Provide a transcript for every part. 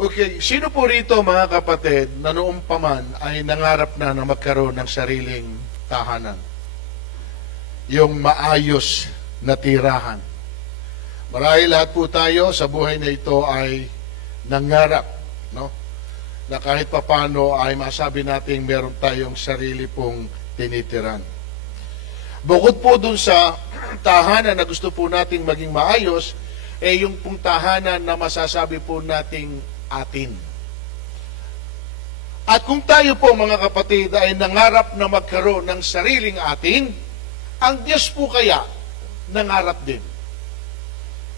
Okay, sino po rito mga kapatid na noong paman ay nangarap na magkaroon ng sariling tahanan? Yung maayos na tirahan. Marahil lahat po tayo sa buhay na ito ay nangarap, no? Na kahit papano ay masabi nating meron tayong sarili pong tinitiran. Bukod po dun sa tahanan na gusto po nating maging maayos, yung pong tahanan na masasabi po nating atin. At kung tayo po mga kapatid ay nangarap na magkaroon ng sariling atin, ang Diyos po kaya nangarap din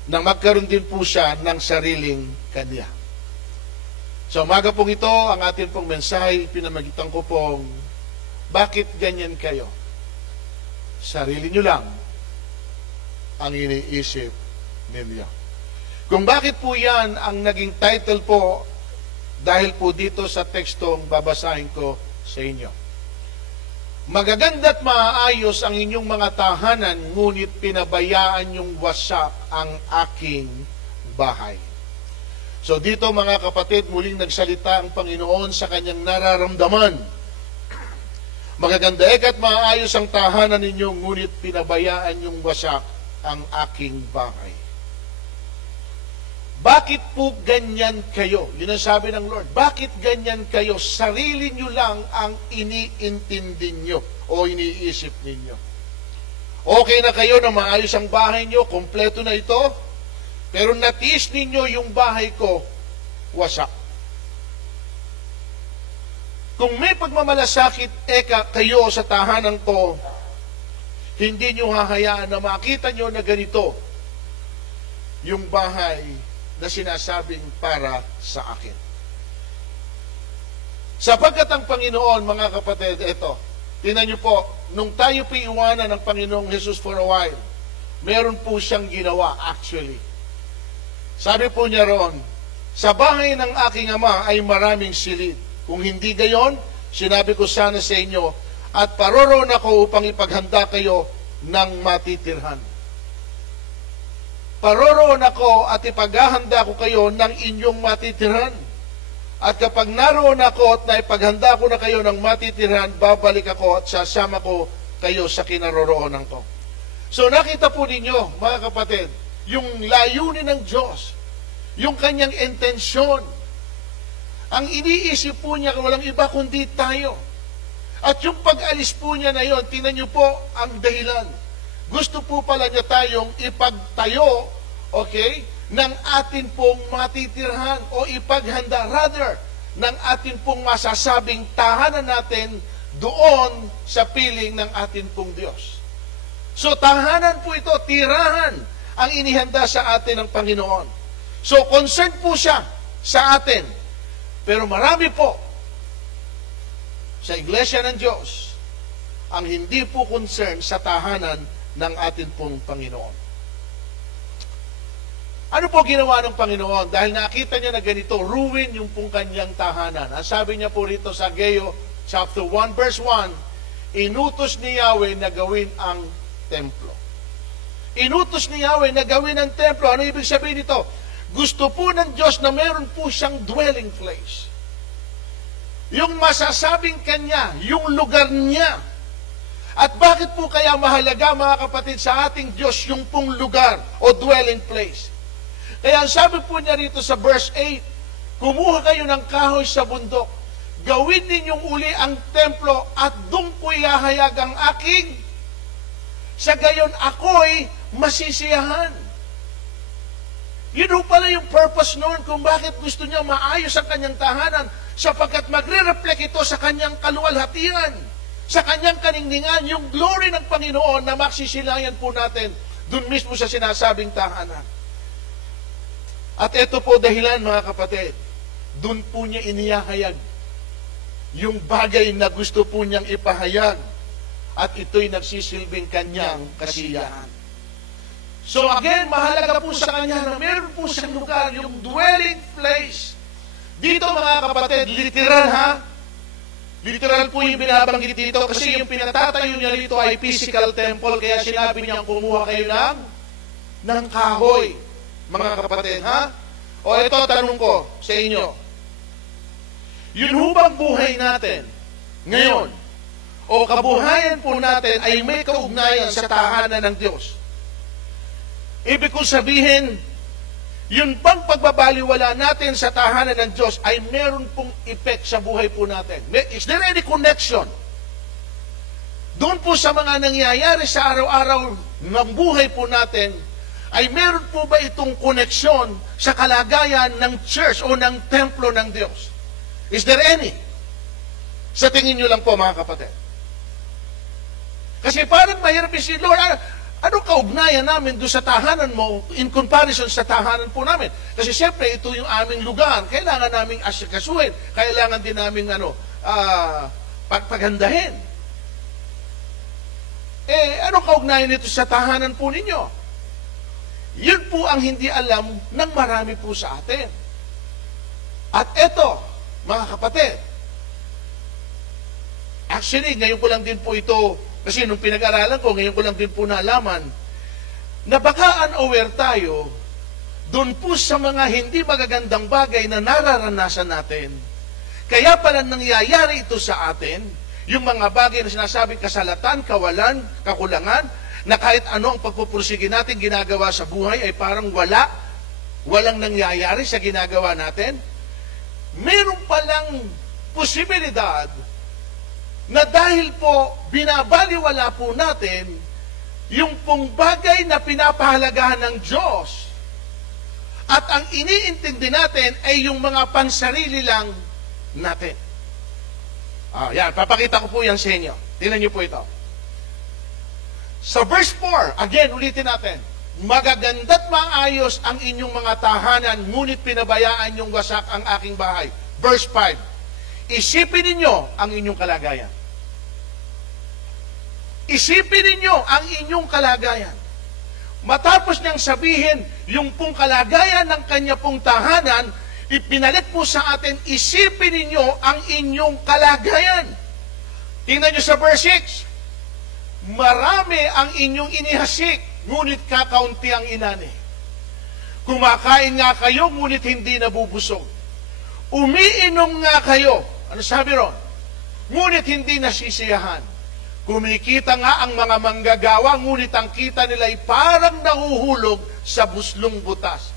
na magkaroon din po siya ng sariling Kanya. So umaga pong ito, ang atin pong mensahe, pinamagitan ko pong, bakit ganyan kayo? Sarili nyo lang ang iniisip ninyo. Kung bakit po yan ang naging title po, dahil po dito sa tekstong babasahin ko sa inyo. Magaganda at maayos ang inyong mga tahanan, ngunit pinabayaan yung wasak ang aking bahay. So dito mga kapatid, muling nagsalita ang Panginoon sa kanyang nararamdaman. Magaganda at maayos ang tahanan ninyo, ngunit pinabayaan yung wasak ang aking bahay. Bakit po ganyan kayo? Yun ang sabi ng Lord. Bakit ganyan kayo? Sarili nyo lang ang iniintindi nyo o iniisip ninyo. Okay na kayo na maayos ang bahay nyo, kompleto na ito, pero natiis ninyo yung bahay ko, wasak. Kung may pagmamalasakit kayo sa tahanan ko, hindi nyo hahayaan na makita nyo na ganito yung bahay na sinasabing para sa akin. Sapagkat ang Panginoon, mga kapatid, ito, tingnan nyo po, nung tayo po iwanan ng Panginoong Jesus for a while, meron po siyang ginawa, actually. Sabi po niya roon, sa bahay ng aking ama ay maraming silid. Kung hindi gayon, sinabi ko sana sa inyo, at paroroon ako upang ipaghanda kayo ng matitirhan. Paroroon ako at ipaghahanda ko kayo ng inyong matitirhan. At kapag naroon ako at naipaghanda ko na kayo ng matitirhan, babalik ako at sasama ko kayo sa kinaroroonan ko. So nakita po ninyo, mga kapatid, yung layunin ng Diyos, yung kanyang intensyon. Ang iniisip po niya, walang iba kundi tayo. At yung pag-alis po niya na yon, tingnan niyo po ang dahilan. Gusto po pala niya tayong ipagtayo, okay, ng atin pong matitirhan o ipaghanda, rather, ng atin pong masasabing tahanan natin doon sa piling ng atin pong Diyos. So, tahanan po ito, tirahan ang inihanda sa atin ng Panginoon. So, concerned po siya sa atin. Pero marami po sa Iglesia ng Diyos ang hindi po concerned sa tahanan ng atin pong Panginoon. Ano po ginawa ng Panginoon? Dahil nakita niya na ganito, ruin yung pong kanyang tahanan. Ang sabi niya po rito sa Ageo chapter 1 verse 1, inutos ni Yahweh na gawin ang templo. Inutos ni Yahweh na gawin ang templo. Ano ibig sabihin nito? Gusto po ng Diyos na meron po siyang dwelling place. Yung masasabing kanya, yung lugar niya. At bakit po kaya mahalaga, mga kapatid, sa ating Diyos yung pong lugar o dwelling place? Kaya sabi po niya rito sa verse 8, kumuha kayo ng kahoy sa bundok, gawin ninyong uli ang templo at doon ko ihahayag ang aking, sa gayon ako'y masisiyahan. Yun pala yung purpose noon kung bakit gusto niya maayos ang kanyang tahanan, sapagkat magre-reflect ito sa kanyang kaluwalhatian, sa kanyang kaningningan, yung glory ng Panginoon na maksisilayan po natin dun mismo sa sinasabing tahanan. At ito po dahilan, mga kapatid, dun po niya inihahayag yung bagay na gusto po niyang ipahayag, at ito'y nagsisilbing kanyang kasiyahan. So again, mahalaga po sa kanya na meron po siyang lugar, yung dwelling place. Dito, mga kapatid, literal ha? Literal po yung binabanggit dito kasi yung pinatatayo niya dito ay physical temple, kaya sinabi niyang kumuha kayo ng kahoy, mga kapatid, ha? O ito, tanong ko sa inyo. Yun hubang buhay natin ngayon, o kabuhayan po natin ay may kaugnayan sa tahanan ng Diyos. Ibig kong sabihin, yun bang pagbabaliwala natin sa tahanan ng Diyos ay meron pong effect sa buhay po natin? Is there any connection? Doon po sa mga nangyayari sa araw-araw ng buhay po natin, ay meron po ba itong koneksyon sa kalagayan ng church o ng templo ng Diyos? Is there any? Sa tingin nyo lang po, mga kapatid. Kasi parang mahirap isipin, Lord, anong kaugnayan namin doon sa tahanan mo in comparison sa tahanan po namin? Kasi siyempre, ito yung aming lugar. Kailangan naming asikasuhin. Kailangan din naming pagpagandahin. Anong kaugnayan nito sa tahanan po ninyo? Yun po ang hindi alam ng marami po sa atin. At eto, mga kapatid, actually, ngayon ko lang din po ito, kasi nung pinag-aralan ko, ngayon ko lang din po nalaman, na baka unaware tayo, doon po sa mga hindi magagandang bagay na nararanasan natin. Kaya pala nangyayari ito sa atin, yung mga bagay na sinasabing kasalatan, kawalan, kakulangan, na kahit ano ang pagpupursige natin ginagawa sa buhay ay parang walang nangyayari sa ginagawa natin. Meron palang posibilidad na dahil po binabaliwala po natin yung pong bagay na pinapahalagahan ng Diyos at ang iniintindi natin ay yung mga pansarili lang natin. Yan, papakita ko po yan sa inyo. Tingnan niyo po ito. Sa verse 4, again, ulitin natin. Magaganda't maayos ang inyong mga tahanan, ngunit pinabayaan yung wasak ang aking bahay. Verse 5, isipin ninyo ang inyong kalagayan. Isipin ninyo ang inyong kalagayan. Matapos niyang sabihin, yung pong kalagayan ng kanya pong tahanan, ipinalit po sa atin, isipin ninyo ang inyong kalagayan. Tingnan nyo sa verse 6, marami ang inyong inihasik, ngunit kakaunti ang inani. Kumakain nga kayo, ngunit hindi nabubusog. Umiinom nga kayo. Ano sabi ron? Ngunit hindi nasisiyahan. Kumikita nga ang mga manggagawa, ngunit ang kita nila ay parang nahuhulog sa buslong butas.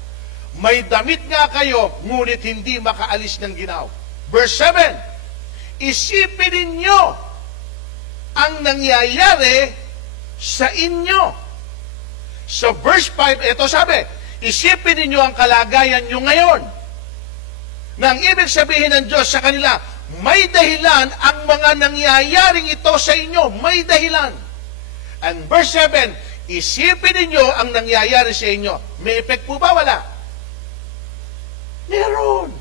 May damit nga kayo, ngunit hindi makaalis ng ginaw. Verse 7, isipin ninyo ang nangyayari sa inyo. So verse 5, ito sabi, isipin ninyo ang kalagayan nyo ngayon. Nang ibig sabihin ng Diyos sa kanila, may dahilan ang mga nangyayaring ito sa inyo. May dahilan. And verse 7, isipin ninyo ang nangyayari sa inyo. May effect po ba? Wala. Meron.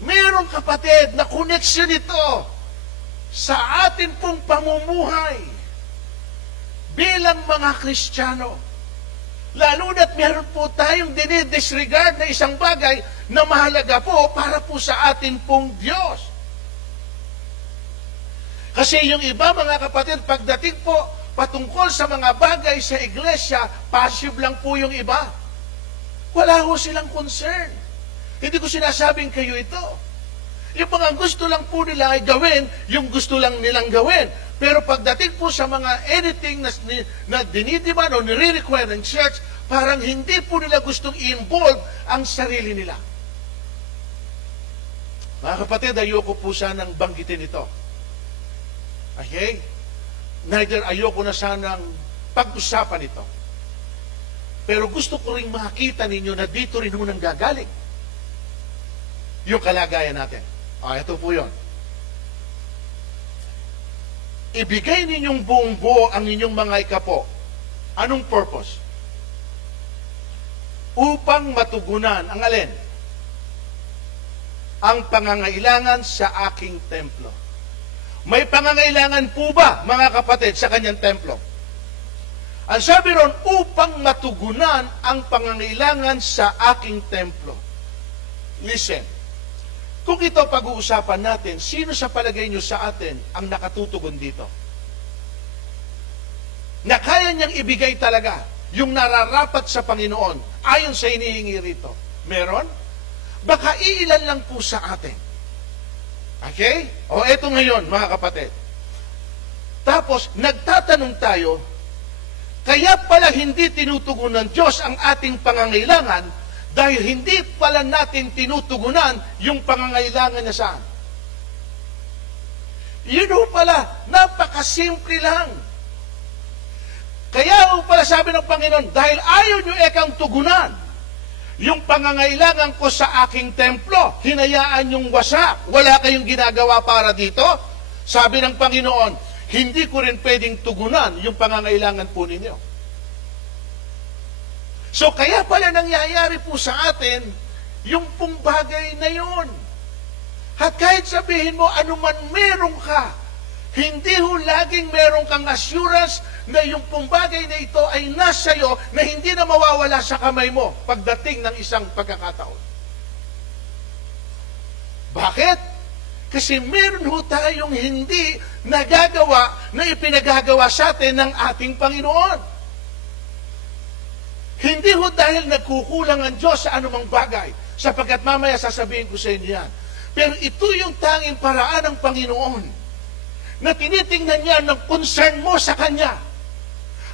Meron, kapatid, na connection ito sa atin pong pamumuhay bilang mga Kristiyano. Lalo na't meron po tayong dinidisregard na isang bagay na mahalaga po para po sa atin pong Diyos. Kasi yung iba, mga kapatid, pagdating po patungkol sa mga bagay sa iglesia, passive lang po yung iba. Wala ho silang concern. Hindi ko sinasabing kayo ito. Yung mga gusto lang po nila ay gawin, yung gusto lang nilang gawin. Pero pagdating po sa mga anything na dinidiman o nire-require ng church, parang hindi po nila gustong i-involve ang sarili nila. Mga kapatid, ayoko po sanang banggitin ito. Okay? Neither ayoko na sanang pag-usapan ito. Pero gusto ko rin makita ninyo na dito rin ho nang gagaling yung kalagayan natin. Ito po yun. Ibigay ninyong buong buo ang inyong mga ikapo. Anong purpose? Upang matugunan ang alin? Ang pangangailangan sa aking templo. May pangangailangan po ba, mga kapatid, sa kanyang templo? Ang sabi ron, upang matugunan ang pangangailangan sa aking templo. Listen, kung ito pag-uusapan natin, sino sa palagay nyo sa atin ang nakatutugon dito? Na kaya niyang ibigay talaga. yung nararapat sa Panginoon ayon sa hinihingi rito? Meron? Baka iilan lang po sa atin. Okay? O eto ngayon, mga kapatid. Tapos, nagtatanong tayo, kaya pala hindi tinutugunan ng Diyos ang ating pangangailangan dahil hindi pala natin tinutugunan yung pangangailangan niya saan? Yun ho pala, napakasimple lang. Kaya ho pala sabi ng Panginoon, dahil ayaw nyo ekang tugunan yung pangangailangan ko sa aking templo, hinayaan yung wasak, wala kayong ginagawa para dito, sabi ng Panginoon, hindi ko rin pwedeng tugunan yung pangangailangan po ninyo. So kaya pala nangyayari po sa atin yung pong bagay na yun. At kahit sabihin mo, anuman meron ka, hindi ho laging meron kang assurance na yung pong bagay na ito ay nasa iyo na hindi na mawawala sa kamay mo pagdating ng isang pagkakataon. Bakit? Kasi meron ho tayong hindi nagagawa na ipinagagawa sa atin ng ating Panginoon. Hindi ho dahil nagkukulang ang Diyos sa anumang bagay, sapagkat mamaya sasabihin ko sa inyo yan. Pero ito yung tanging paraan ng Panginoon na tinitingnan niya ng concern mo sa Kanya.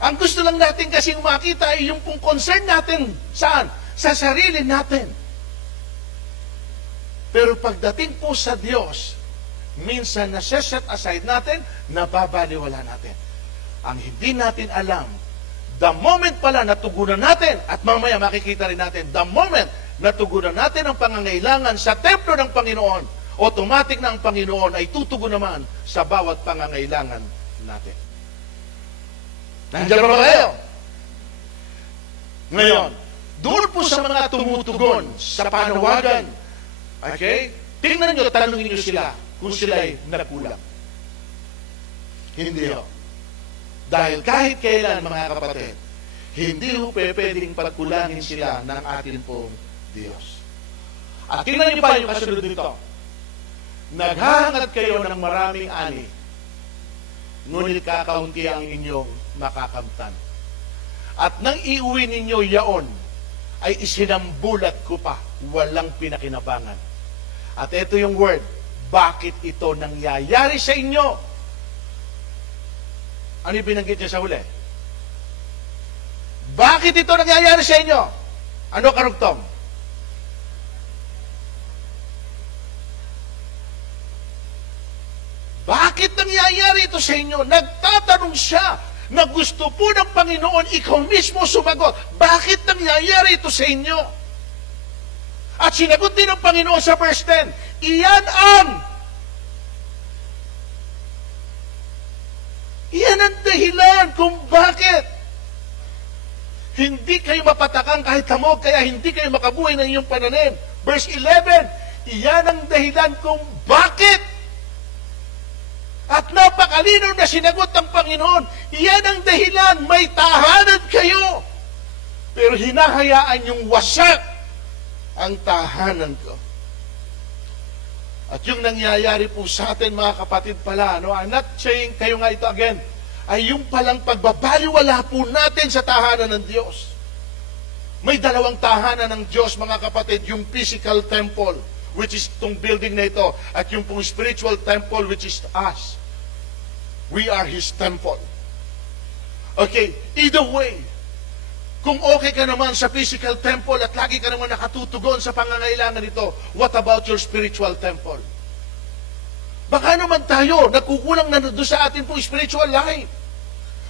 Ang gusto lang natin kasing makita ay yung pong concern natin saan? Sa sarili natin. Pero pagdating po sa Diyos, minsan nasa-set aside natin, nababaliwala natin. Ang hindi natin alam, the moment pala natugunan natin, at mamaya makikita rin natin, the moment natugunan natin ang pangangailangan sa templo ng Panginoon, automatic na ang Panginoon ay tutugon naman sa bawat pangangailangan natin. Nandiyan ba kayo? Ngayon, doon po sa mga tumutugon sa panawagan, okay? Tingnan nyo, tanungin nyo sila kung sila ay nagkulang. Hindi ho. Dahil kahit kailan, mga kapatid, hindi ho pwedeng pagkulangin sila ng atin pong Diyos. At tingnan nyo pa yung kasunod dito. Naghahangad kayo ng maraming ani, ngunit kakaunti ang inyong makakamtan. At nang iuwi ninyo yaon, ay isinambulat ko pa, walang pinakinabangan. At ito yung word, bakit ito nangyayari sa inyo? Ano yung binanggit niya sa huli? Bakit ito nangyayari sa inyo? Ano karugtong? Bakit nangyayari ito sa inyo? Nagtatanong siya na gusto po ng Panginoon, ikaw mismo sumagot. Bakit nangyayari ito sa inyo? At sinagot din ng Panginoon sa verse 10, iyan ang dahilan kung bakit hindi kayo mapatakang kahit hamog, kaya hindi kayo makabuhay ng inyong pananim. Verse 11, iyan ang dahilan kung bakit. At napakalinaw na sinagot ng Panginoon, iyan ang dahilan, may tahanan kayo. Pero hinahayaan yung wasak ang tahanan ko. At yung nangyayari po sa atin, mga kapatid pala, no, I'm not saying kayo nga ito again, ay yung palang pagbabaliwala po natin sa tahanan ng Diyos. May dalawang tahanan ng Diyos, mga kapatid, yung physical temple, which is itong building na ito, at yung pong spiritual temple, which is us. We are His temple. Okay, either way, kung okay ka naman sa physical temple at lagi ka naman nakatutugon sa pangangailangan nito, what about your spiritual temple? Baka naman tayo, nagkukulang na doon sa atin po spiritual life.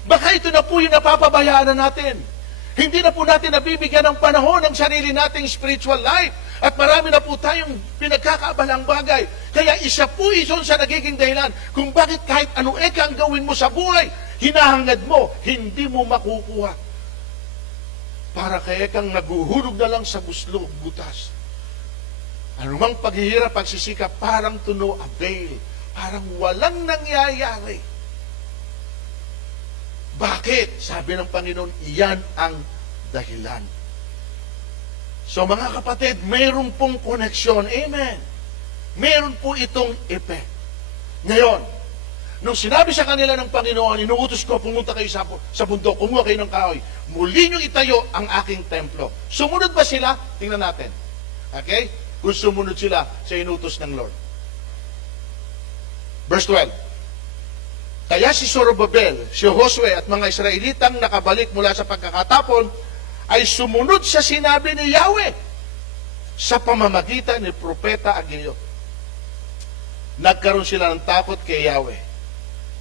Baka ito na po yung napapabayaan na natin. Hindi na po natin nabibigyan ng panahon ng sarili nating spiritual life. At marami na po tayong pinagkakaabalang bagay. Kaya isa po ison sa nagiging dahilan kung bakit kahit ano eka ang gawin mo sa buhay, hinahangad mo, hindi mo makukuha. Para kaya kang naguhulog na lang sa buslog, butas. Anumang paghihirap, pagsisikap, parang to no avail. Parang walang nangyayari. Bakit? Sabi ng Panginoon, iyan ang dahilan. So mga kapatid, mayroon pong koneksyon. Amen. Mayroon po itong effect. Ngayon, Nung sinabi sa kanila ng Panginoon, inuutos ko, pumunta kayo sa bundok, kumuha kayo ng kahoy. Muli nyo itayo ang aking templo. Sumunod ba sila? Tingnan natin. Okay? Kung sumunod sila sa inutos ng Lord. Verse 12. Kaya si Zorobabel, si Josue at mga Israelitang nakabalik mula sa pagkakatapon ay sumunod sa sinabi ni Yahweh sa pamamagitan ni Propeta Ageo. Nagkaroon sila ng takot kay Yahweh.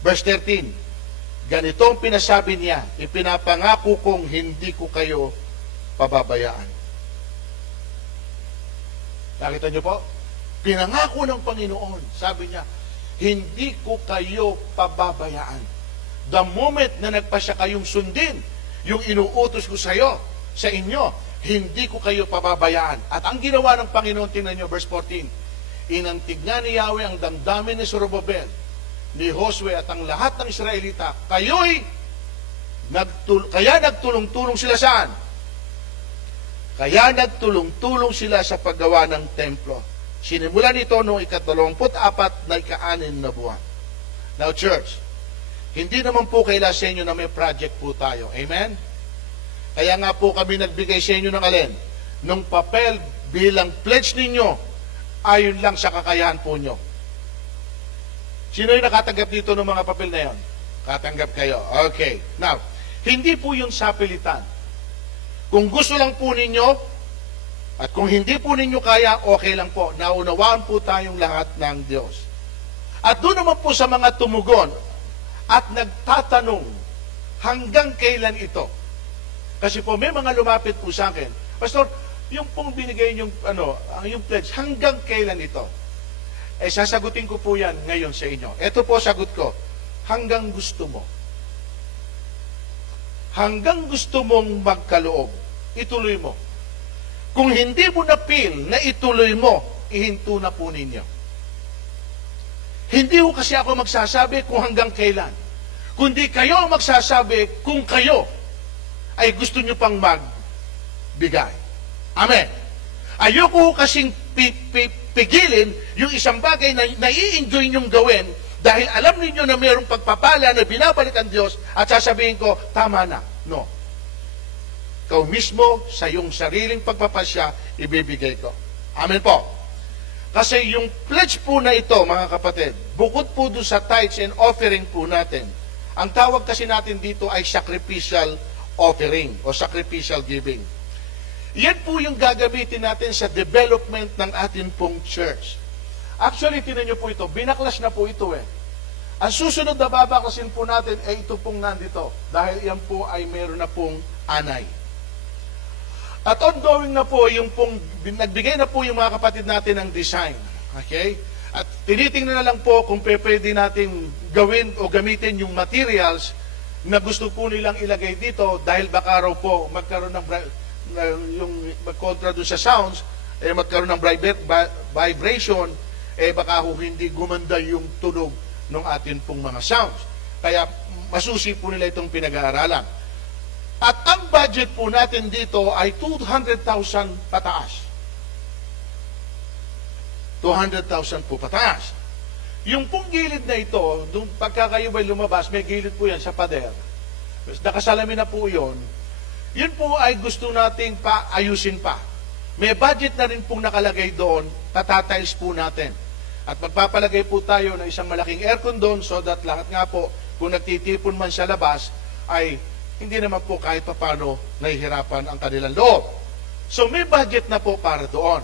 Verse 13, ganito ang pinasabi niya, ipinapangako kong hindi ko kayo pababayaan. Nakita niyo po? Pinangako ng Panginoon, sabi niya, hindi ko kayo pababayaan. The moment na nagpasya kayong sundin, yung inuutos ko sa inyo, hindi ko kayo pababayaan. At ang ginawa ng Panginoon, tingnan niyo, verse 14, inantig nga ni Yahweh ang damdamin ni Zorobabel, ni Josue at ang lahat ng Israelita, kaya nagtulong-tulong sila saan? Kaya nagtulong-tulong sila sa paggawa ng templo. Sinimulan ito noong 24 na 6 na buwan. Now church, hindi naman po kaila sa inyo na may project po tayo. Amen? Kaya nga po kami nagbigay sa inyo ng alin? Nung papel bilang pledge ninyo, ayon lang sa kakayahan po nyo. Sino yung nakatanggap dito ng mga papel na yon? Katanggap kayo. Okay. Now, hindi po yung sapilitan. Kung gusto lang po ninyo, at kung hindi po ninyo kaya, okay lang po. Naunawaan po tayong lahat ng Diyos. At doon naman po sa mga tumugon at nagtatanong, hanggang kailan ito? Kasi po may mga lumapit po sa akin, Pastor, yung pong binigay yung pledge, hanggang kailan ito? Eh, sasagutin ko po yan ngayon sa inyo. Ito po sagot ko, hanggang gusto mo. Hanggang gusto mong magkaloob, ituloy mo. Kung hindi mo na-feel na ituloy mo, ihinto na po ninyo. Hindi ko kasi ako magsasabi kung hanggang kailan. Kundi kayo ang magsasabi kung kayo ay gusto nyo pang magbigay. Amen. Ayoko kasing pigilin yung isang bagay na nai-enjoy nyong gawin dahil alam ninyo na mayroong pagpapala na binabalik ang Diyos at sasabihin ko, tama na. No. Ikaw mismo sa iyong sariling pagpapasya, ibibigay ko. Amen po. Kasi yung pledge po na ito, mga kapatid, bukod po doon sa tithes and offering po natin, ang tawag kasi natin dito ay sacrificial offering o sacrificial giving. Yan po yung gagamitin natin sa development ng ating pong church. Actually, tinan nyo po ito, binaklas na po ito eh. Ang susunod na babaklasin po natin ay ito pong nandito. Dahil yan po ay meron na pong anay. At ongoing na po, yung pong, nagbigay na po yung mga kapatid natin ng design. Okay? At tinitingnan na lang po kung pwede natin gawin o gamitin yung materials na gusto po nilang ilagay dito dahil baka raw po magkaroon ng yung magkontra doon sa sounds, magkaroon ng vibration, baka hindi gumanda yung tunog ng atin pong mga sounds. Kaya masusi po nila itong pinag-aaralan. At ang budget po natin dito ay 200,000 pataas. 200,000 po pataas. Yung pong gilid na ito, pagka kayo ba lumabas, may gilid po yan sa pader. Nakasalamin na po yun. Yun po ay gusto nating ayusin pa. May budget na rin pong nakalagay doon, tatatiles po natin. At magpapalagay po tayo ng isang malaking aircon doon so that lahat nga po, kung nagtitipon man sa labas, ay hindi naman po kahit paano nahihirapan ang kanilang loob. So may budget na po para doon.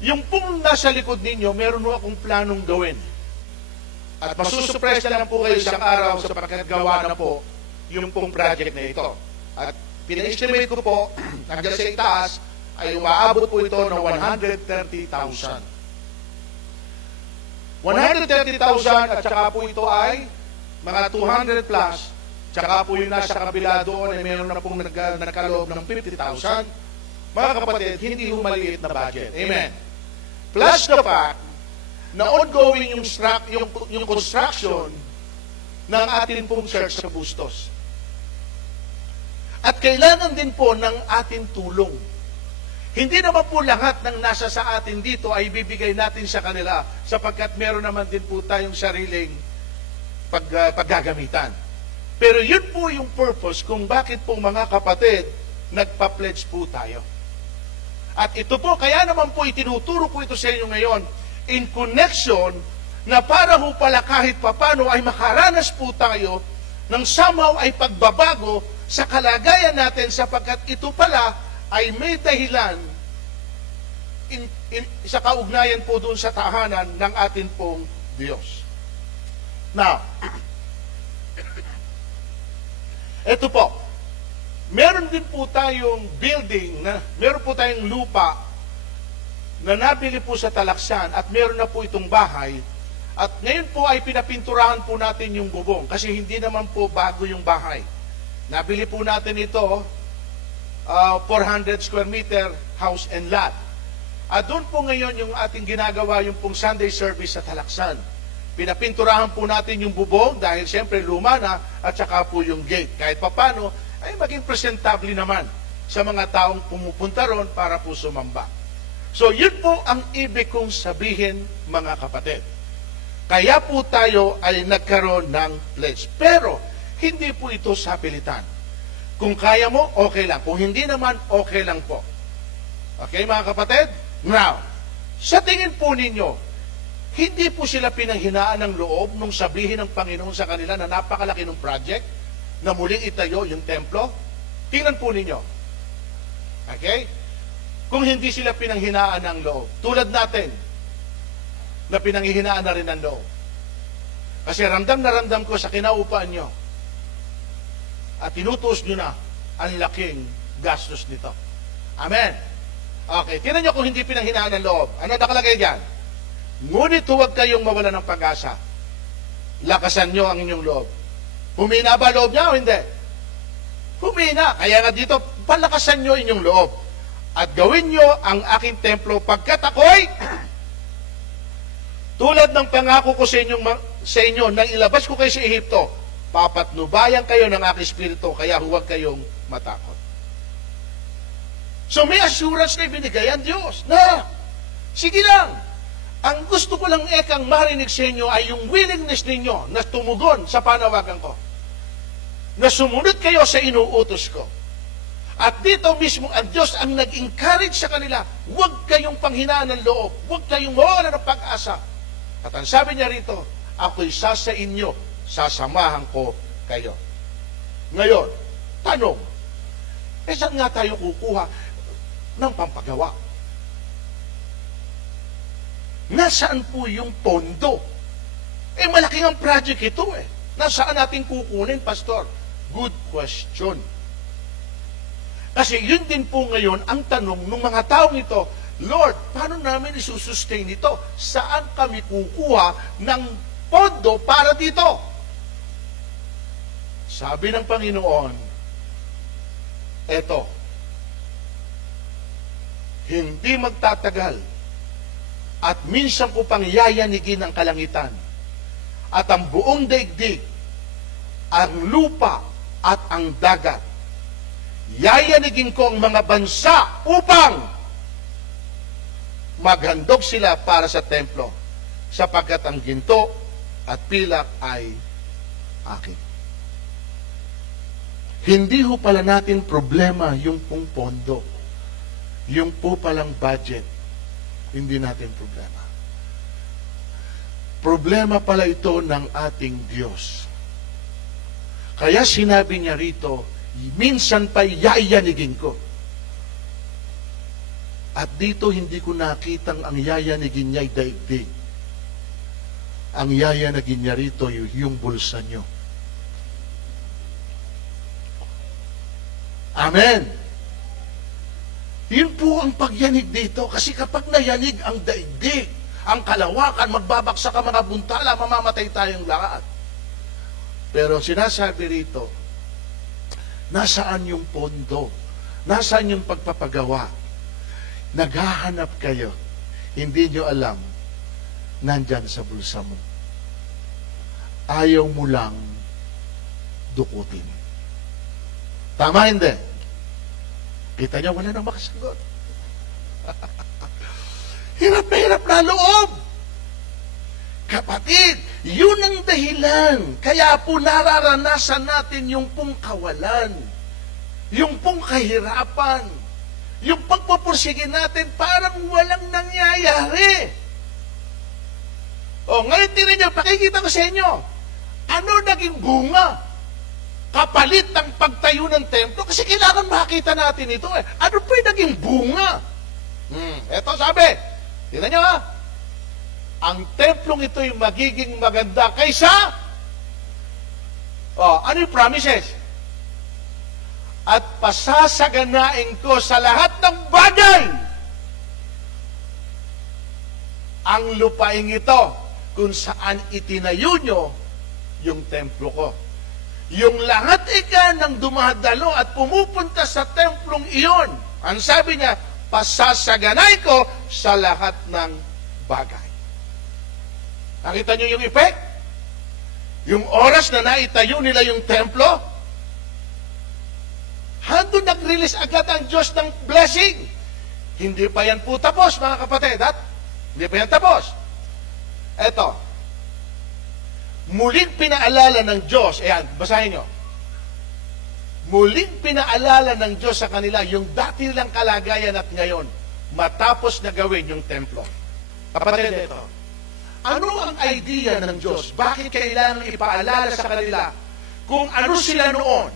Yung pong nasa likod ninyo, meron mo akong planong gawin. At masusurpresa lang po kayo isang araw sa pagkagawa na po yung pong project na ito. At pina-estimate ko po, hanggang sa itaas, ay umaabot po ito ng 130,000. 130,000 at saka po ito ay mga 200 plus, tsaka po yung nasa kabila doon ay mayroon na pong nagkaloob ng 50,000. Mga kapatid, hindi yung maliit na budget. Amen. Plus the fact na ongoing yung construction ng atin pong church sa Bustos. At kailangan din po ng ating tulong. Hindi naman po lahat ng nasa sa atin dito ay bibigay natin sa kanila sapagkat meron naman din po tayong sariling paggagamitan. Pero yun po yung purpose kung bakit po mga kapatid, nagpa-pledge po tayo. At ito po, kaya naman po itinuturo ko ito sa inyo ngayon, in connection na para ho pala kahit papano ay makaranas po tayo ng somehow ay pagbabago sa kalagayan natin sapagkat ito pala ay may dahilan sa kaugnayan po doon sa tahanan ng atin pong Diyos. Now, ito po, meron din po tayong building, meron po tayong lupa na nabili po sa Talaksan at meron na po itong bahay at ngayon po ay pinapinturahan po natin yung bubong kasi hindi naman po bago yung bahay. Nabili po natin ito, 400 square meter house and lot. At doon po ngayon yung ating ginagawa yung pong Sunday service sa Talaksan. Pinapinturahan po natin yung bubong dahil siyempre luma na at saka po yung gate. Kahit papano ay maging presentable naman sa mga taong pumupunta ron para po sumamba. So yun po ang ibig kong sabihin mga kapatid. Kaya po tayo ay nagkaroon ng pledge. Pero hindi po ito sa pilitan. Kung kaya mo, okay lang. Kung hindi naman, okay lang po. Okay mga kapatid? Now, sa tingin po ninyo, hindi po sila pinanghinaan ng loob nung sabihin ng Panginoon sa kanila na napakalaki ng project na muling itayo yung templo? Tingnan po ninyo. Okay? Kung hindi sila pinanghinaan ng loob, tulad natin, na pinanghihinaan na rin ng loob. Kasi ramdam na ramdam ko sa kinaupaan nyo at tinutuos nyo na ang laking gastos nito. Amen. Okay, tingnan nyo kung hindi pinanghinaan ng loob. Ano nakalagay dyan? Ngunit huwag kayong mawala ng pag-asa. Lakasan nyo ang inyong loob. Humina ba loob niya o hindi? Humina. Kaya nga dito, palakasan nyo inyong loob. At gawin nyo ang aking templo pagkat ako'y tulad ng pangako ko sa inyo nang ilabas ko kayo sa Ehipto, papatnubayan kayo ng aking spirito, kaya huwag kayong matakot. So may assurance na ibinigay ang Diyos na, sige lang, ang gusto ko lang ekang marinig sa inyo ay yung willingness ninyo na tumugon sa panawagan ko. Na sumunod kayo sa inuutos ko. At dito mismo ang Diyos ang nag-encourage sa kanila, huwag kayong panghinaan ng loob, huwag kayong mawala ng pag-asa. At ang sabi niya rito, ako'y sa inyo, sasamahan ko kayo. Ngayon, tanong, saan nga tayo kukuha ng pampagawa? Nasaan po yung pondo? Malaking ang project ito eh. Nasaan natin kukunin, Pastor? Good question. Kasi yun din po ngayon ang tanong ng mga taong ito, Lord, paano namin isusustain ito? Saan kami kukuha ng pondo para dito? Sabi ng Panginoon, eto, hindi magtatagal at minsan ko pang yayanigin ang kalangitan at ang buong daigdig, ang lupa at ang dagat. Yayanigin ko ang mga bansa upang maghandog sila para sa templo sapagkat ang ginto at pilak ay akin. Hindi ho pala natin problema yung pong pondo. Yung po palang budget, hindi natin problema. Problema pala ito ng ating Diyos. Kaya sinabi niya rito, minsan pa yayanigin ko. At dito hindi ko nakitang ang yayanigin niya ay daigdig. Ang yayanigin niya rito yung bulsa niyo. Amen. Yun po ang pagyanig dito. Kasi kapag nayanig ang daigdig, ang kalawakan, magbabaksak ang mga buntala, mamamatay tayong lahat. Pero sinasabi rito, nasaan yung pondo? Nasaan yung pagpapagawa? Naghahanap kayo. Hindi nyo alam, nandyan sa bulsa mo. Ayaw mo lang dukutin. Tama hindi? Kita nyo, wala nang makasagot. Hirap na loob. Kapatid, yun ang dahilan. Kaya po nararanasan natin yung pong kawalan, yung pong kahirapan, yung pagpupursige natin parang walang nangyayari. O, ngayon tinan niyo, pakikita ko sa inyo, ano naging bunga? Kapalit ng pagtayo ng templo, kasi kailangan makita natin ito eh. Ano po yung naging bunga? Eto sabi, tinan niyo ha, ang templong ito'y magiging maganda kaysa, ano yung promises? At pasasaganain ko sa lahat ng bagay ang lupaing ito kung saan itinayo nyo yung templo ko. Yung lahat ng dumadalo at pumupunta sa templong iyon, ang sabi niya, pasasaganay ko sa lahat ng bagay. Nakita nyo yung effect? Yung oras na naitayo nila yung templo, handun nag-release agad ang Diyos ng blessing. Hindi pa yan po tapos, mga kapatid. Hindi pa yan tapos. Eto, muling pinaalala ng Diyos, basahin nyo. Muling pinaalala ng Diyos sa kanila yung dati nilang kalagayan at ngayon, matapos na gawin yung templo. Kapatid, ito. Ano ang idea ng Diyos? Bakit kailangan ipaalala sa kanila kung ano sila noon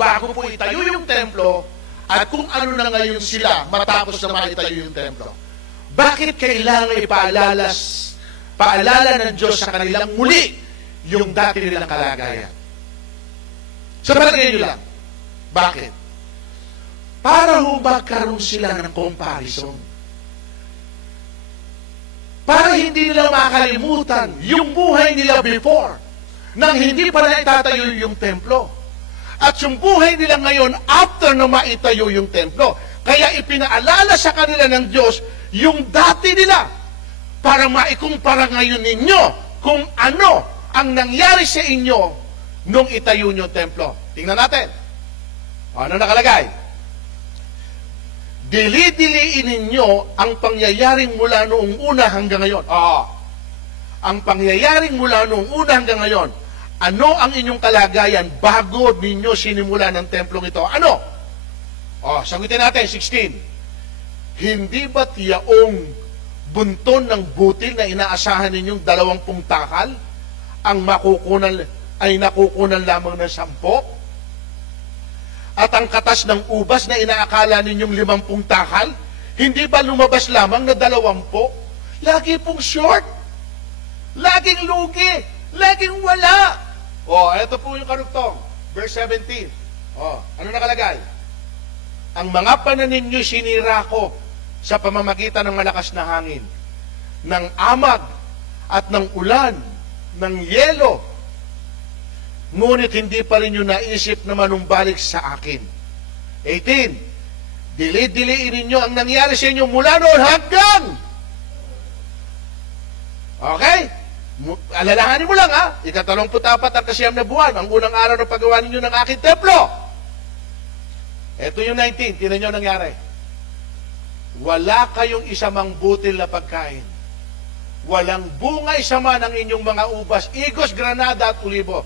bago po itayo yung templo at kung ano na ngayon sila matapos na maitayo yung templo? Bakit kailangan paalala ng Diyos sa kanilang muli yung dati nilang kalagayan? Sa palagay nyo lang, bakit? Para magkaroon sila ng comparison. Para hindi nila makalimutan yung buhay nila before nang hindi pa na itatayo yung templo. At yung buhay nila ngayon after na maitayo yung templo. Kaya ipinaalala sa kanila ng Diyos yung dati nila para maikumpara ngayon ninyo kung ano ang nangyari sa inyo nung itayo nyo templo. Tingnan natin. Ano nakalagay? Dili-diliin ninyo ang pangyayaring mula noong una hanggang ngayon. Ang pangyayaring mula noong una hanggang ngayon. Ano ang inyong kalagayan bago ninyo sinimula ng templong ito? Ano? Sagutin natin, 16. Hindi ba't yaong bunton ng butil na inaasahan ninyong 20 takal ang nakukunan lamang ng 10? At ang katas ng ubas na inaakala ninyong 50 takal, hindi ba lumabas lamang na 20? Lagi pong short. Laging lugi. Laging wala. Ito po yung karugtong. Verse 17. Ano nakalagay? Ang mga pananim nyo sinira ko sa pamamagitan ng malakas na hangin, ng amag at ng ulan, ng yelo. Ngunit hindi pa rin nyo naisip na manumbalik sa akin. 18. Dili-diliin ninyo ang nangyari sa inyo mula noon hanggang. Okay? Alalahanin mo lang ika-34 ang kasiyam na buwan, ang unang araw ng paggawa ninyo ng aking templo. Ito yung 19, tinan nyo nangyari. Wala kayong isamang butil na pagkain. Walang bunga isa man ang inyong mga ubas, igos, granada at ulibo.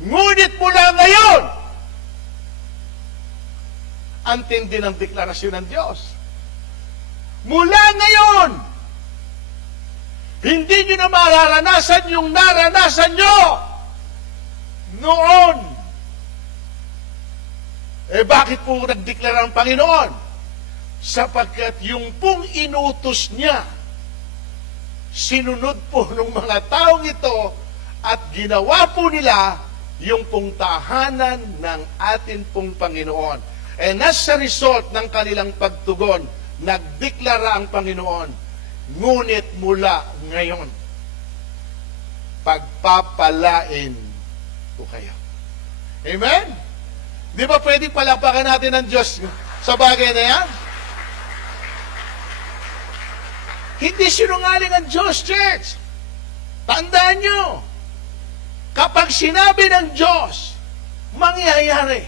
Ngunit mula ngayon, ang tindi ng deklarasyon ng Diyos. Mula ngayon, hindi nyo na mararanasan yung naranasan nyo noon. Bakit po nagdeklara ang Panginoon? Sapagkat yung pong inutos niya, sinunod po ng mga taong ito at ginawa po nila yung pong tahanan ng atin pong Panginoon. As a result ng kanilang pagtugon, nagdeklara ang Panginoon, ngunit mula ngayon, pagpapalain ko kayo. Amen? Di ba pwedeng palapakan natin ng Diyos sa bagay na yan? Hindi sinungaling ang Diyos, church. Tandaan nyo, kapag sinabi ng Diyos, mangyayari.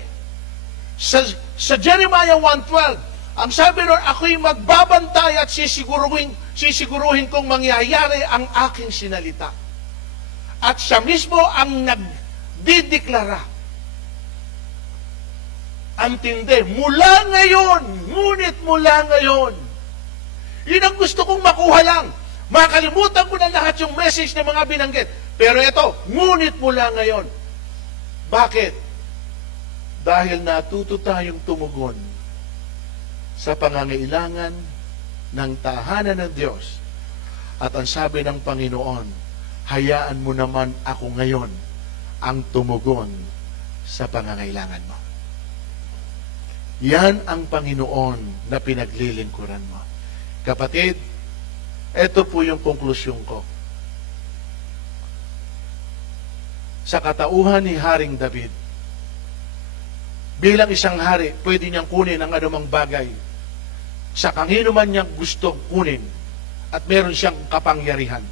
Sa Jeremiah 1:12, Ang sabi nun, ako'y magbabantay at sisiguruhin kong mangyayari ang aking sinalita. At siya mismo ang nagdideklara. Ang tindi, mula ngayon, ngunit mula ngayon. Yun ang gusto kong makuha lang. Makalimutan ko na lahat yung message ng mga binanggit. Pero ito, ngunit mula ngayon. Bakit? Dahil natuto tayong tumugon sa pangangailangan ng tahanan ng Diyos. At ang sabi ng Panginoon, hayaan mo naman ako ngayon ang tumugon sa pangangailangan mo. Yan ang Panginoon na pinaglilingkuran mo. Kapatid, ito po yung konklusyon ko. Sa katauhan ni Haring David, bilang isang hari, pwede niyang kunin ang anumang bagay sa kanino man niyang gusto kunin at meron siyang kapangyarihan.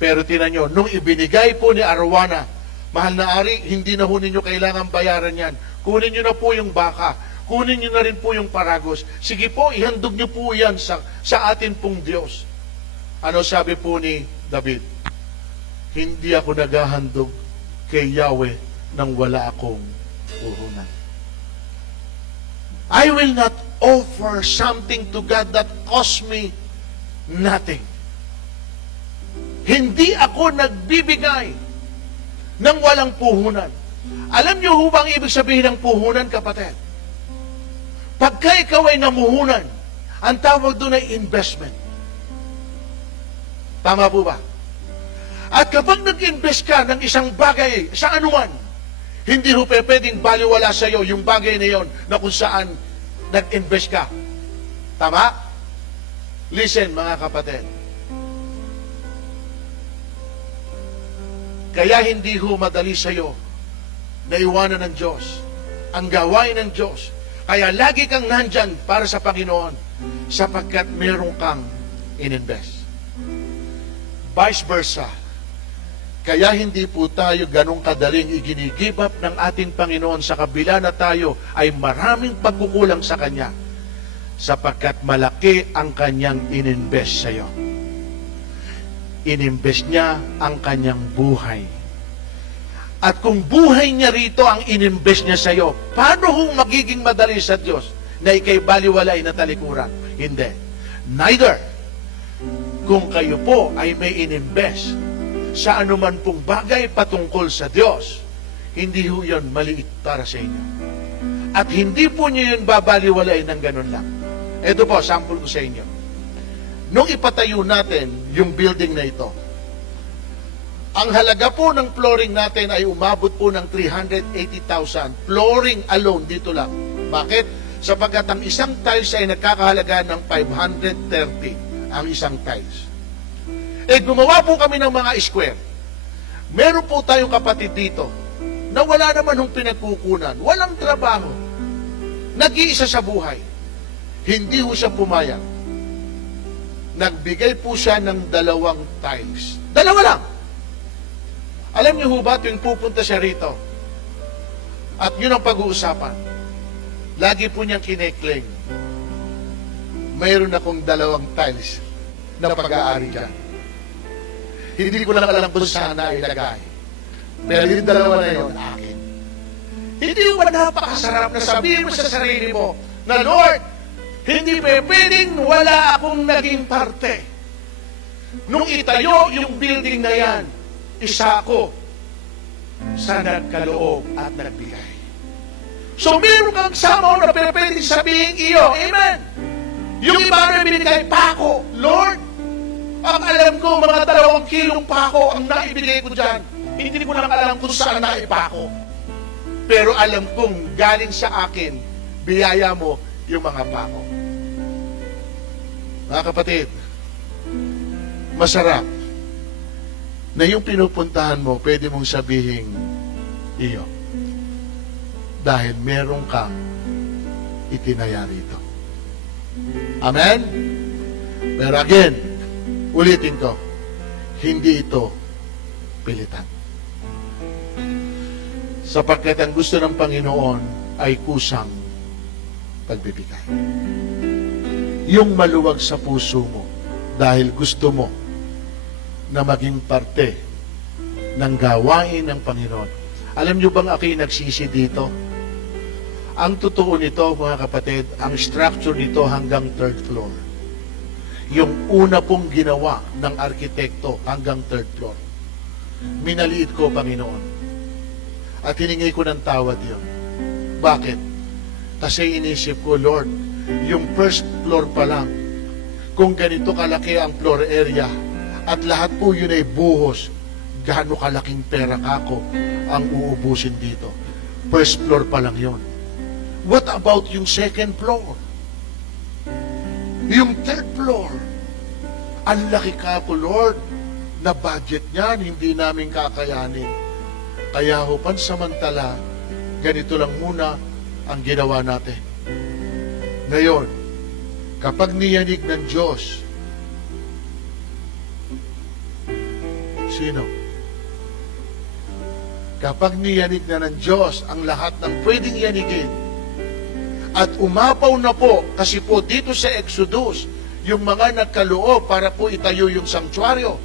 Pero tinan nyo, nung ibinigay po ni Arawana, mahal na ari, hindi na ho ninyo kailangan bayaran yan. Kunin nyo na po yung baka. Kunin nyo na rin po yung paragos. Sige po, ihandog nyo po yan sa atin pong Diyos. Ano sabi po ni David? Hindi ako naghahandog kay Yahweh nang wala akong puhunan. I will not offer something to God that cost me nothing. Hindi ako nagbibigay ng walang puhunan. Alam niyo ho bang ibig sabihin ng puhunan, kapatid? Pagka ikaw ay namuhunan, ang tawag doon ay investment. Tama po ba? At kapag nag-invest ka ng isang bagay sa anuman, hindi ho pwedeng baliwala sa iyo yung bagay na yon na kung saan nag-invest ka. Tama? Listen, mga kapatid. Kaya hindi ho madali sa iyo na iwanan ng Diyos ang gawain ng Diyos. Kaya lagi kang nandyan para sa Panginoon sapagkat meron kang ininvest. Vice versa. Kaya hindi po tayo ganong kadaling iginigibap ng ating Panginoon sa kabila na tayo ay maraming pagkukulang sa Kanya sapagkat malaki ang Kanyang ininvest sa iyo. Ininvest niya ang Kanyang buhay. At kung buhay niya rito ang ininvest niya sa iyo, paano kung magiging madali sa Diyos na ikay baliwalay na talikuran? Hindi. Neither. Kung kayo po ay may ininvest sa anuman pong bagay patungkol sa Diyos, hindi ho yun maliit para sa inyo. At hindi po niyo yun babaliwalay ng ganun lang. Ito po, sample ko sa inyo. Nung ipatayo natin yung building na ito, ang halaga po ng flooring natin ay umabot po ng 380,000. Flooring alone dito lang. Bakit? Sapagkat ang isang tiles ay nagkakahalaga ng 530 ang isang tiles. Gumawa po kami ng mga square. Meron po tayong kapatid dito na wala naman hong pinagkukunan, walang trabaho, nag-iisa sa buhay. Hindi ho siya pumayag. Nagbigay po siya ng 2 tiles. 2 lang. Alam niyo ho ba, tuwing pupunta siya rito, at yun ang pag-uusapan, lagi po niyang kineklaim, mayroon akong 2 tiles na pag-aari dyan. Hindi ko lang alam kung saan na ilagay. Pero yung 2 na yun, akin. Hindi mo ba napakasarap na sabihin mo sa sarili mo na, Lord, hindi pwedeng wala akong naging parte. Nung itayo yung building na yan, isa ako sa nagkaloob at nagbigay. So, meron kang sama na pwedeng sabihin iyo, amen. Yung iba na binigay pa ako, Lord, ang alam ko, mga 2 kilong pako ang naibigay ko dyan. Hindi ko lang alam kung saan naipako. Pero alam kong galing sa akin, biyaya mo yung mga pako. Mga kapatid, masarap na yung pinupuntahan mo, pwede mong sabihin iyo. Dahil meron kang itinaya rito. Amen? Pero again, ulitin ko, hindi ito pilitan. Sapagkat ang gusto ng Panginoon ay kusang pagbibigay. Yung maluwag sa puso mo dahil gusto mo na maging parte ng gawain ng Panginoon. Alam niyo bang ako'y nagsisi dito? Ang totoo nito, mga kapatid, ang structure nito hanggang third floor. Yung una pong ginawa ng arkitekto hanggang third floor. Minaliit ko, Panginoon. At hiningi ko ng tawad yun. Bakit? Kasi inisip ko, Lord, yung first floor pa lang, kung ganito kalaki ang floor area, at lahat po yun ay buhos, gaano kalaking pera kako ang uubusin dito. First floor pa lang yun. What about yung second floor? Yung third floor? Ang laki kako, Lord, na budget niyan, hindi namin kakayanin. Kaya ho, pansamantala, ganito lang muna ang ginawa natin. Ngayon, kapag niyanig ng Diyos, sino? Kapag niyanig na ng Diyos ang lahat ng pwedeng yanigin, at umapaw na po, kasi po dito sa Exodus, yung mga nagkaloob para po itayo yung sanctuaryo.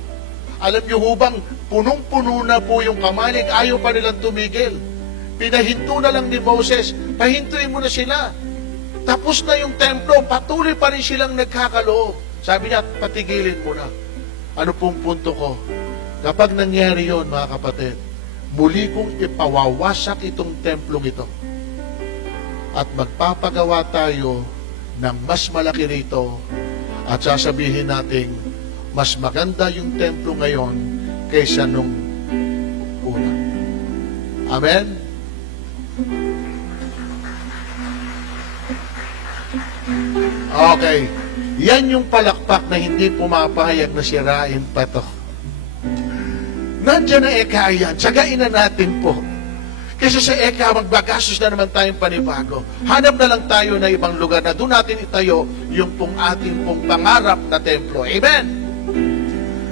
Alam niyo hubang punong-puno na po yung kamalig, ayaw pa nilang tumigil. Pinahinto na lang ni Moses, pahintuin mo na sila. Tapos na yung templo, patuloy pa rin silang nagkakaloob. Sabi niya, patigilin mo na. Ano pong punto ko? Kapag nangyari yon, mga kapatid, muli kong ipawawasak itong templong ito. At magpapagawa tayo ng mas malaki rito at sasabihin natin, mas maganda yung templo ngayon kaysa nung una. Amen? Okay. Yan yung palakpak na hindi pumapahayag na sirain pa to. Nandiyan na eka yan. Tsagain na natin po. Kasi sa eka, magbagastos na naman tayong panibago. Hanap na lang tayo na ibang lugar na doon natin itayo yung pong ating pong pangarap na templo. Amen?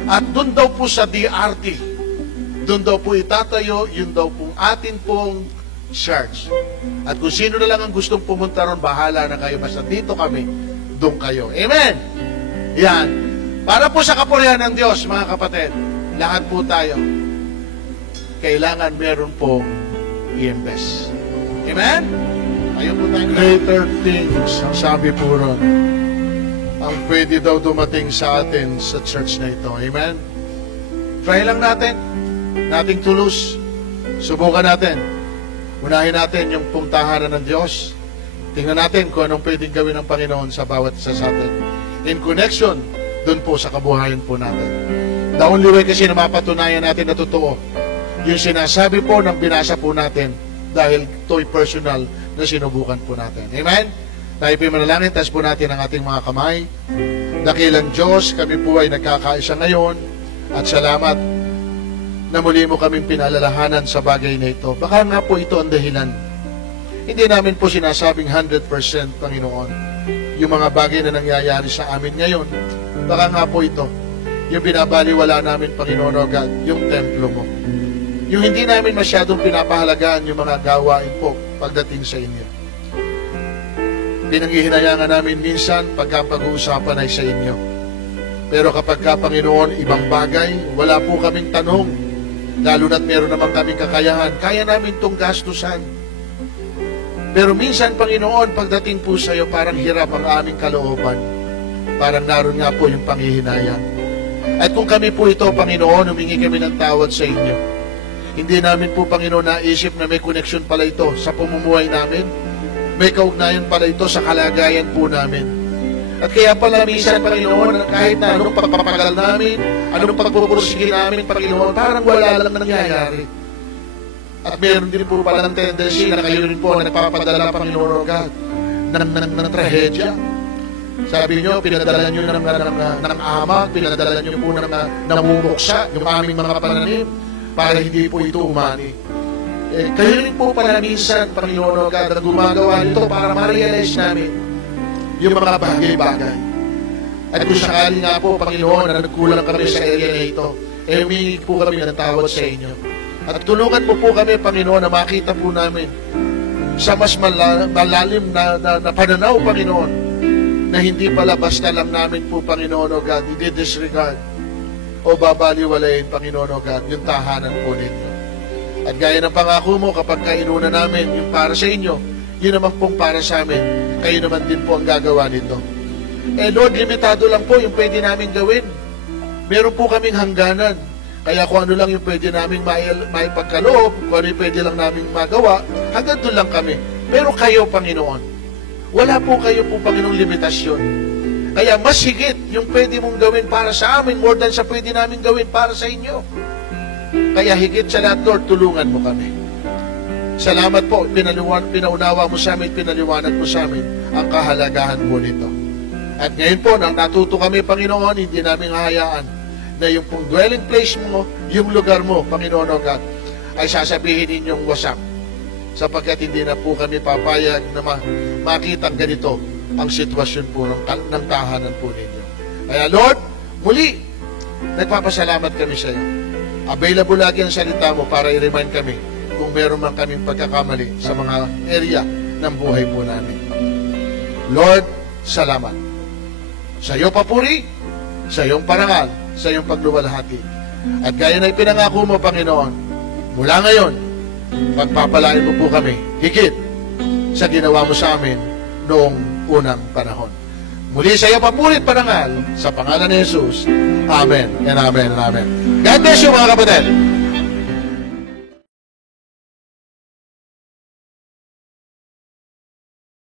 At doon daw po sa DRT, doon daw po itatayo, yun daw pong atin pong church. At kung sino na lang ang gustong pumunta ron, bahala na kayo. Basta dito kami, doon kayo. Amen? Yan. Para po sa kapurihan ng Diyos, mga kapatid, lahat po tayo, kailangan meron pong i-invest. Amen? Ayun po tayo. Greater things, ang sabi po ron, ang pwede daw dumating sa atin sa church na ito. Amen? Try lang natin. Nating tulos. Subukan natin. Unahin natin yung pong tahanan ng Diyos. Tingnan natin kung anong pwedeng gawin ng Panginoon sa bawat isa sa atin. In connection, dun po sa kabuhayan po natin. The only way kasi na mapatunayan natin na totoo, yung sinasabi po ng binasa po natin dahil ito'y personal na sinubukan po natin. Amen? Tayo po manalangin, taas po natin ang ating mga kamay. Dakilang Diyos, kami po ay nagkakaisa ngayon at salamat na muli mo kaming pinalalahanan sa bagay na ito. Baka nga po ito ang dahilan. Hindi namin po sinasabing 100% Panginoon. Yung mga bagay na nangyayari sa amin ngayon, baka nga po ito. Yung binabaliwala namin, Panginoon o God, yung templo mo. Yung hindi namin masyadong pinapahalagaan yung mga gawain po pagdating sa inyo. Pinanghihinayangan namin minsan pagkapag-uusapan ay sa inyo. Pero kapag ka, Panginoon, ibang bagay, wala po kaming tanong. Lalo na't meron naman kaming kakayahan. Kaya namin itong gastusan. Pero minsan, Panginoon, pagdating po sa iyo, parang hirap ang aming kalooban. Parang naroon nga po yung panghihinayang. At kung kami po ito, Panginoon, humingi kami ng tawad sa inyo. Hindi namin po, Panginoon, naisip na may connection pala ito sa pamumuhay namin. May kaugnayan pala ito sa kalagayan po namin. At kaya pala minsan, Panginoon, kahit na anong pagpapagal namin, anong pagpupursige namin, Panginoon, parang wala lang nangyayari. At meron din po pala ng tendency na kayo rin po na nagpapadala, Panginoon o God, ng trahedya. Sabi nyo, pinadala nyo ng amag, pinadala nyo po ng namumuksa, yung aming mga pananim, para hindi po ito umani. Kayo rin po pala minsan, Panginoon o God, na gumagawa nito para ma-realize namin yung mga bagay-bagay. At kung sakali nga po, Panginoon, na nagkulang kami sa area na ito, humingi po kami ng tawad sa inyo. At tulungan mo po kami, Panginoon, na makita po namin sa mas malalim na pananaw, Panginoon, na hindi pala basta lang namin po, Panginoon o God, i-disregard o babaliwalayin, Panginoon o God, yung tahanan po ninyo. At gaya ng pangako mo, kapag kainuna namin yung para sa inyo, yun naman pong para sa amin, kayo naman din po ang gagawa nito. Lord, limitado lang po yung pwede namin gawin. Meron po kaming hangganan. Kaya kung ano lang yung pwede namin maipagkaloob, kung ano yung pwede lang namin magawa, hanggang doon lang kami. Pero kayo, Panginoon, wala po kayo po, Panginoong, limitasyon. Kaya mas higit yung pwede mong gawin para sa amin more than sa pwede namin gawin para sa inyo. Kaya higit sa lahat, Lord, tulungan mo kami. Salamat po, pinaunawa mo sa amin, pinaliwanag mo sa amin ang kahalagahan po nito. At ngayon po, nang natuto kami, Panginoon, hindi namin hahayaan na yung pong dwelling place mo, yung lugar mo, Panginoon o God, ay sasabihin ninyong wasak. Sapagkat hindi na po kami papayag na makitang ganito ang sitwasyon po ng tahanan po ninyo. Kaya Lord, muli, nagpapasalamat kami sa iyo. Available lagi ang salita mo para i-remind kami kung meron man kaming pagkakamali sa mga area ng buhay po namin. Lord, salamat. Sa iyo papuri, sa iyong parangal, sa iyong pagluwalhati. At gaya na ipinangako mo, Panginoon, mula ngayon, pagpapalain mo po kami, higit sa ginawa mo sa amin noong unang panahon. Muli sa iyo papuri at parangal, sa pangalan ni Jesus. Amen and amen and amen. God bless you, mga kapatid.